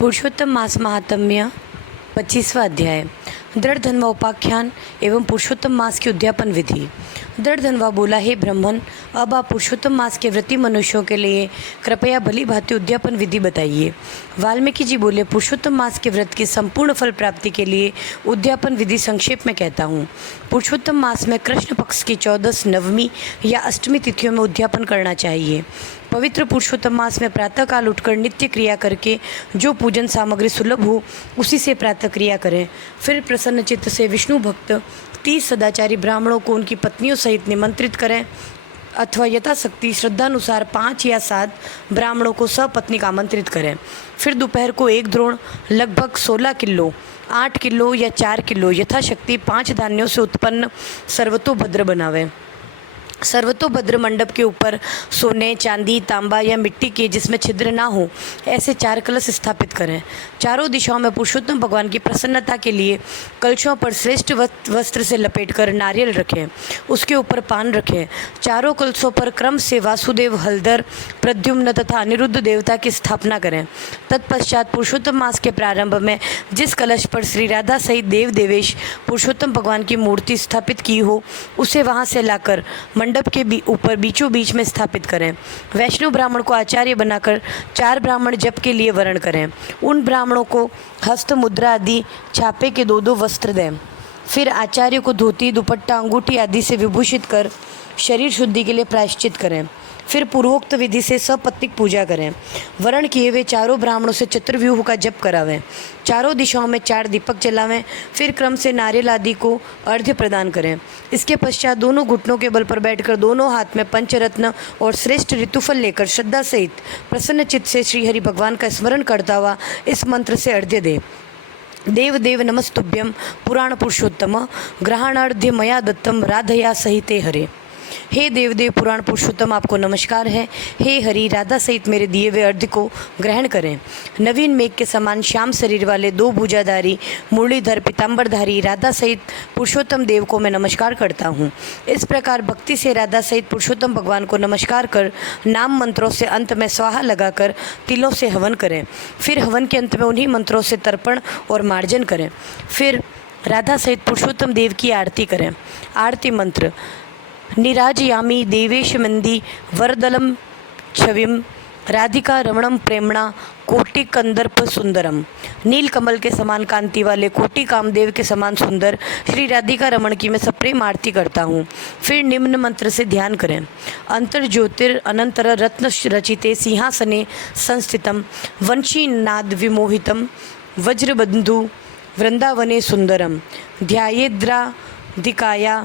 पुरुषोत्तम मास महात्म्य 25वां अध्याय। दृढ़ धन्वा उपाख्यान एवं पुरुषोत्तम मास की उद्यापन विधि। दृढ़ धन्वा बोला, हे ब्राह्मण, अब आप पुरुषोत्तम मास के व्रती मनुष्यों के लिए कृपया भली भांति उद्यापन विधि बताइए। वाल्मीकि जी बोले, पुरुषोत्तम मास के व्रत की संपूर्ण फल प्राप्ति के लिए उद्यापन विधि संक्षेप में कहता हूँ। पुरुषोत्तम मास में कृष्ण पक्ष की 14, नवमी या अष्टमी तिथियों में उद्यापन करना चाहिए। पवित्र पुरुषोत्तम मास में प्रातःकाल उठकर नित्य क्रिया करके जो पूजन सामग्री सुलभ हो उसी से प्रातः क्रिया करें। फिर प्रसन्न चित्त से विष्णु भक्त 30 सदाचारी ब्राह्मणों को उनकी पत्नियों सहित निमंत्रित करें अथवा यथाशक्ति श्रद्धानुसार 5 या 7 ब्राह्मणों को सपत्नीक आमंत्रित करें। फिर दोपहर को एक द्रोण लगभग 16 किलो, 8 किलो या 4 किलो यथाशक्ति 5 धान्यों से उत्पन्न सर्वतोभद्र बनावें। सर्वतोभद्र मंडप के ऊपर सोने, चांदी, तांबा या मिट्टी के जिसमें छिद्र ना हो ऐसे 4 कलश स्थापित करें। चारों दिशाओं में पुरुषोत्तम भगवान की प्रसन्नता के लिए कलशों पर श्रेष्ठ वस्त्र से लपेटकर नारियल रखें, उसके ऊपर पान रखें। चारों कलशों पर क्रम से वासुदेव, हलधर, प्रद्युम्न तथा अनिरुद्ध देवता की स्थापना करें। तत्पश्चात पुरुषोत्तम मास के प्रारंभ में जिस कलश पर श्री राधा सहित देव देवेश पुरुषोत्तम भगवान की मूर्ति स्थापित की हो उसे वहाँ से लाकर मंडप के ऊपर बीचों बीच में स्थापित करें। वैष्णव ब्राह्मण को आचार्य बनाकर 4 ब्राह्मण जप के लिए वर्ण करें। उन ब्राह्मणों को हस्त मुद्रा आदि छापे के 2-2 वस्त्र दें। फिर आचार्य को धोती, दुपट्टा, अंगूठी आदि से विभूषित कर शरीर शुद्धि के लिए प्रायश्चित करें। फिर पूर्वोक्त विधि से सपत्निक पूजा करें। वर्ण किए हुए चारों ब्राह्मणों से चतुर्व्यूह का जप करावें। चारों दिशाओं में 4 दीपक जलावें। फिर क्रम से नारियल आदि को अर्घ्य प्रदान करें। इसके पश्चात दोनों घुटनों के बल पर बैठकर दोनों हाथ में पंचरत्न और श्रेष्ठ ऋतुफल लेकर श्रद्धा सहित प्रसन्न चित्त से श्रीहरि भगवान का स्मरण करता हुआ इस मंत्र से अर्घ्य दे। देव देव नमस्तुभ्यं पुराण पुरुषोत्तम ग्रहणार्घ्य मया दत्तम राधया सहिते हरे। हे देवदेव पुराण पुरुषोत्तम, आपको नमस्कार है। हे हरि, राधा सहित मेरे दिए हुए अर्घ्य को ग्रहण करें। नवीन मेघ के समान श्याम शरीर वाले 2 भुजाधारी मुरलीधर पीताम्बरधारी राधा सहित पुरुषोत्तम देव को मैं नमस्कार करता हूँ। इस प्रकार भक्ति से राधा सहित पुरुषोत्तम भगवान को नमस्कार कर नाम मंत्रों से अंत में स्वाहा लगाकर तिलों से हवन करें। फिर हवन के अंत में उन्हीं मंत्रों से तर्पण और मार्जन करें। फिर राधा सहित पुरुषोत्तम देव की आरती करें। आरती मंत्र: निराजयामी देवेश मंदी वरदलम छविम राधिका रमणम प्रेमणा कोटि कंदर्प सुंदरम। नील कमल के समान कांति वाले कोटि कामदेव के समान सुंदर श्री राधिका रमण की मैं सप्रेम आरती करता हूँ। फिर निम्न मंत्र से ध्यान करें: अंतर ज्योतिर अनंतर रत्न रचिते सिंहासने संस्थितम वंशी नाद विमोहितम वज्रबंधु वृंदावने सुंदरम ध्यायेद्राधिकाया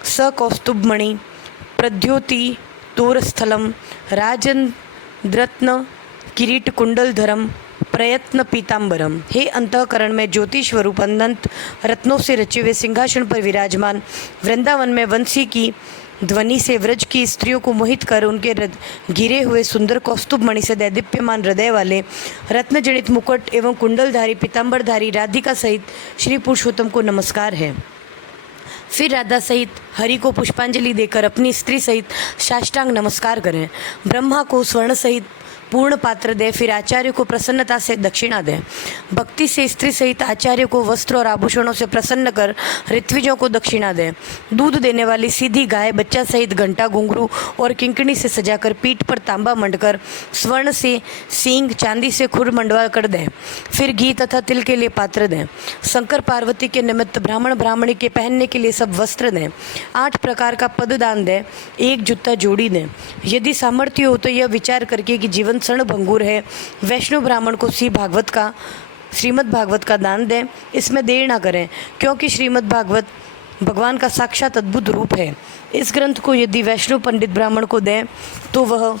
स कौस्तुभमणि प्रद्योति तोरस्थलम राजन्द्रत्न किरीट कुंडलधरम प्रयत्न पीताम्बरम। हे अंतःकरण में ज्योति स्वरूप अनंत रत्नों से रचे हुए सिंहासन पर विराजमान, वृंदावन में वंशी की ध्वनि से व्रज की स्त्रियों को मोहित कर उनके घिरे हुए सुंदर कौस्तुभमणि से दैदीप्यमान हृदय वाले रत्नजनित मुकुट एवं कुंडलधारी पीताम्बरधारी राधिका सहित श्री पुरुषोत्तम को नमस्कार है। फिर राधा सहित हरि को पुष्पांजलि देकर अपनी स्त्री सहित साष्टांग नमस्कार करें। ब्रह्मा को स्वर्ण सहित पूर्ण पात्र दे। फिर आचार्य को प्रसन्नता से दक्षिणा दें। भक्ति से स्त्री सहित आचार्य को वस्त्र और आभूषणों से प्रसन्न कर ऋत्विजों को दक्षिणा दें। दूध देने वाली सीधी गाय बच्चा सहित घंटा, घुंघरू और किंकणी से सजाकर पीठ पर तांबा मंडकर स्वर्ण से सींग, चांदी से खुर मंडवा कर दें। फिर घी तथा तिल के लिए पात्र दें। शंकर पार्वती के निमित्त ब्राह्मण ब्राह्मणी के पहनने के लिए सब वस्त्र दें। 8 प्रकार का पददान दें। 1 जूता जोड़ी दें। यदि सामर्थ्य हो तो यह विचार करके कि जीवन क्षण भंगुर है, वैष्णव ब्राह्मण को श्रीमद् भागवत का दान दें। इसमें देर ना करें, क्योंकि श्रीमद् भागवत भगवान का साक्षात अद्भुत रूप है। इस ग्रंथ को यदि वैष्णव पंडित ब्राह्मण को दें तो वह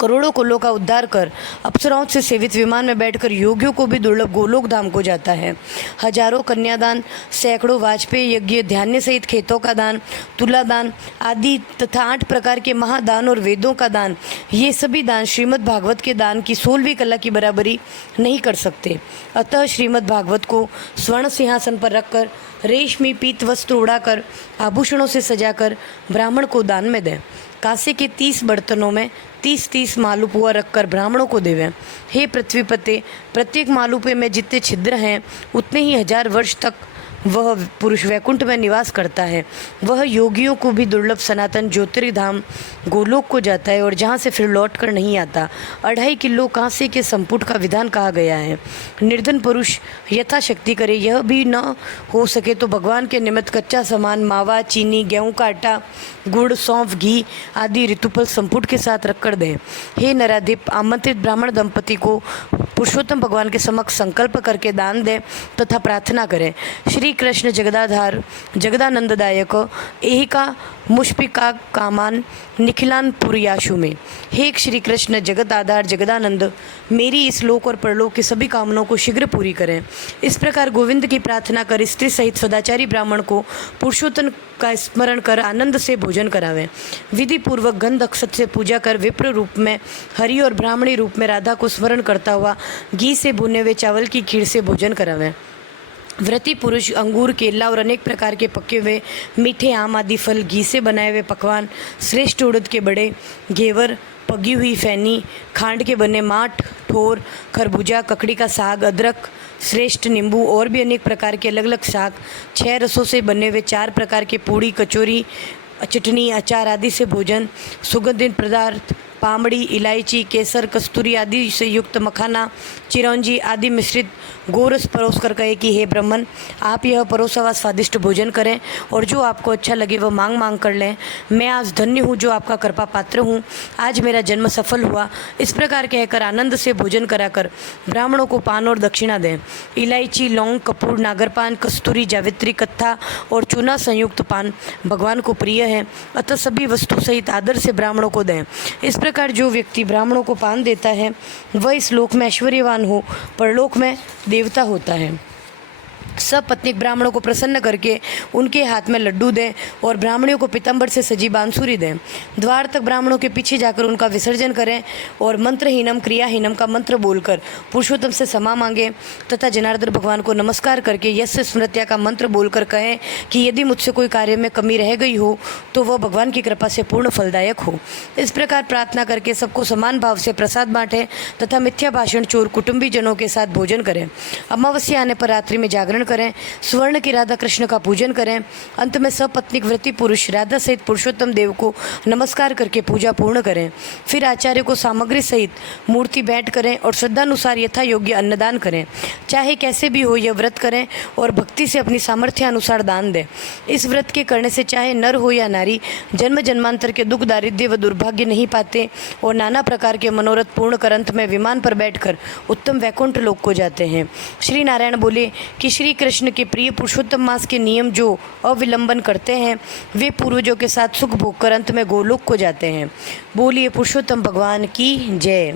करोड़ों कुलों का उद्धार कर अप्सराओं से सेवित विमान में बैठकर योगियों को भी दुर्लभ गोलोक धाम को जाता है। हजारों कन्यादान, सैकड़ों वाजपेयी यज्ञ, ध्यान सहित खेतों का दान, तुलादान आदि तथा 8 प्रकार के महादान और वेदों का दान, ये सभी दान श्रीमद् भागवत के दान की 16वीं कला की बराबरी नहीं कर सकते। अतः श्रीमद् भागवत को स्वर्ण सिंहासन पर रखकर रेशमी पीत वस्त्र उड़ाकर आभूषणों से सजाकर ब्राह्मण को दान में दें। कांसे के 30 बर्तनों में 30-30 मालूपुआ रखकर ब्राह्मणों को देवें। हे पृथ्वीपते, प्रत्येक मालूपे में जितने छिद्र हैं उतने ही 1000 वर्ष तक वह पुरुष वैकुंठ में निवास करता है। वह योगियों को भी दुर्लभ सनातन ज्योतिर्धाम गोलोक को जाता है और जहाँ से फिर लौट कर नहीं आता। 2.5 किलो कांसे के संपुट का विधान कहा गया है। निर्धन पुरुष यथाशक्ति करे, यह भी न हो सके तो भगवान के निमित्त कच्चा सामान मावा, चीनी, गेहूँ का आटा, गुड़, सौंफ, घी आदि ऋतुफल संपुट के साथ रखकर दें। हे नराधिप, आमंत्रित ब्राह्मण दंपति को पुरुषोत्तम भगवान के समक्ष संकल्प करके दान दें तथा प्रार्थना करें। श्री कृष्ण जगदाधार जगदानंददायक एहिका मुष्पिका कामान निखिलान पुरियाशु में। हे श्री कृष्ण जगत आधार जगदानंद, मेरी इस लोक और परलोक की सभी कामनाओं को शीघ्र पूरी करें। इस प्रकार गोविंद की प्रार्थना कर स्त्री सहित सदाचारी ब्राह्मण को पुरुषोत्तम का स्मरण कर आनंद से भोजन करावें। विधि पूर्वक गंध अक्षत से पूजा कर विप्र रूप में हरि और ब्राह्मणी रूप में राधा को स्मरण करता हुआ घी से भुने हुए चावल की खीर से भोजन करावें। व्रती पुरुष अंगूर, केला और अनेक प्रकार के पके हुए मीठे आम आदि फल, घी से बनाए हुए पकवान, श्रेष्ठ उड़द के बड़े, घेवर, पकी हुई फैनी, खांड के बने माठ, ठोर, खरबूजा, ककड़ी का साग, अदरक, श्रेष्ठ नींबू और भी अनेक प्रकार के अलग अलग साग, 6 रसों से बने हुए 4 प्रकार के पूड़ी, कचौरी, चटनी, अचार आदि से भोजन, सुगंधित पदार्थ, पामड़ी, इलायची, केसर, कस्तूरी आदि से युक्त मखाना, चिरौंजी आदि मिश्रित गोरस परोस कर कहे कि हे ब्राह्मण, आप यह परोसा हुआ स्वादिष्ट भोजन करें और जो आपको अच्छा लगे वह मांग मांग कर लें। मैं आज धन्य हूँ जो आपका कृपा पात्र हूँ, आज मेरा जन्म सफल हुआ। इस प्रकार कहकर आनंद से भोजन कराकर ब्राह्मणों को पान और दक्षिणा दें। इलायची, लौंग, कपूर, नागरपान, कस्तूरी, जावित्री, कत्था और चूना संयुक्त पान भगवान को प्रिय है, अतः सभी वस्तु सहित आदर से ब्राह्मणों को दें। इस प्रकार जो व्यक्ति ब्राह्मणों को पान देता है वह इस लोक में ऐश्वर्यवान हो, परलोक में देवता होता है। सब पत्नीक ब्राह्मणों को प्रसन्न करके उनके हाथ में लड्डू दें और ब्राह्मणियों को पीताम्बर से सजी बांसुरी दें। द्वार तक ब्राह्मणों के पीछे जाकर उनका विसर्जन करें और मंत्रहीनम क्रियाहीनम का मंत्र बोलकर पुरुषोत्तम से क्षमा मांगें तथा जनार्दन भगवान को नमस्कार करके यश स्मृत्या का मंत्र बोलकर कहें कि यदि मुझसे कोई कार्य में कमी रह गई हो तो वह भगवान की कृपा से पूर्ण फलदायक हो। इस प्रकार प्रार्थना करके सबको समान भाव से प्रसाद बांटें तथा मिथ्या भाषण चोर कुटुंबी जनों के साथ भोजन करें। अमावस्या आने पर रात्रि में जागरण करें, स्वर्ण की राधा कृष्ण का पूजन करें। अंत में सपत्नीक व्रती पुरुष राधा सहित पुरुषोत्तम देव को नमस्कार करके पूजा पूर्ण करें। फिर आचार्य को सामग्री सहित मूर्ति भेंट करें और श्रद्धानुसार यथा योग्य अन्नदान करें। चाहे कैसे भी हो यह व्रत करें और भक्ति से अपनी सामर्थ्य अनुसार दान दें। इस व्रत के करने से चाहे नर हो या नारी जन्म जन्मांतर के दुख, दारिद्र्य व दुर्भाग्य नहीं पाते और नाना प्रकार के मनोरथ पूर्ण कर अंत में विमान पर बैठकर उत्तम वैकुंठ लोक को जाते हैं। श्री नारायण बोले कि श्री कृष्ण के प्रिय पुरुषोत्तम मास के नियम जो अविलंबन करते हैं वे पूर्वजों के साथ सुख भोग कर अंत में गोलोक को जाते हैं। बोलिए पुरुषोत्तम भगवान की जय।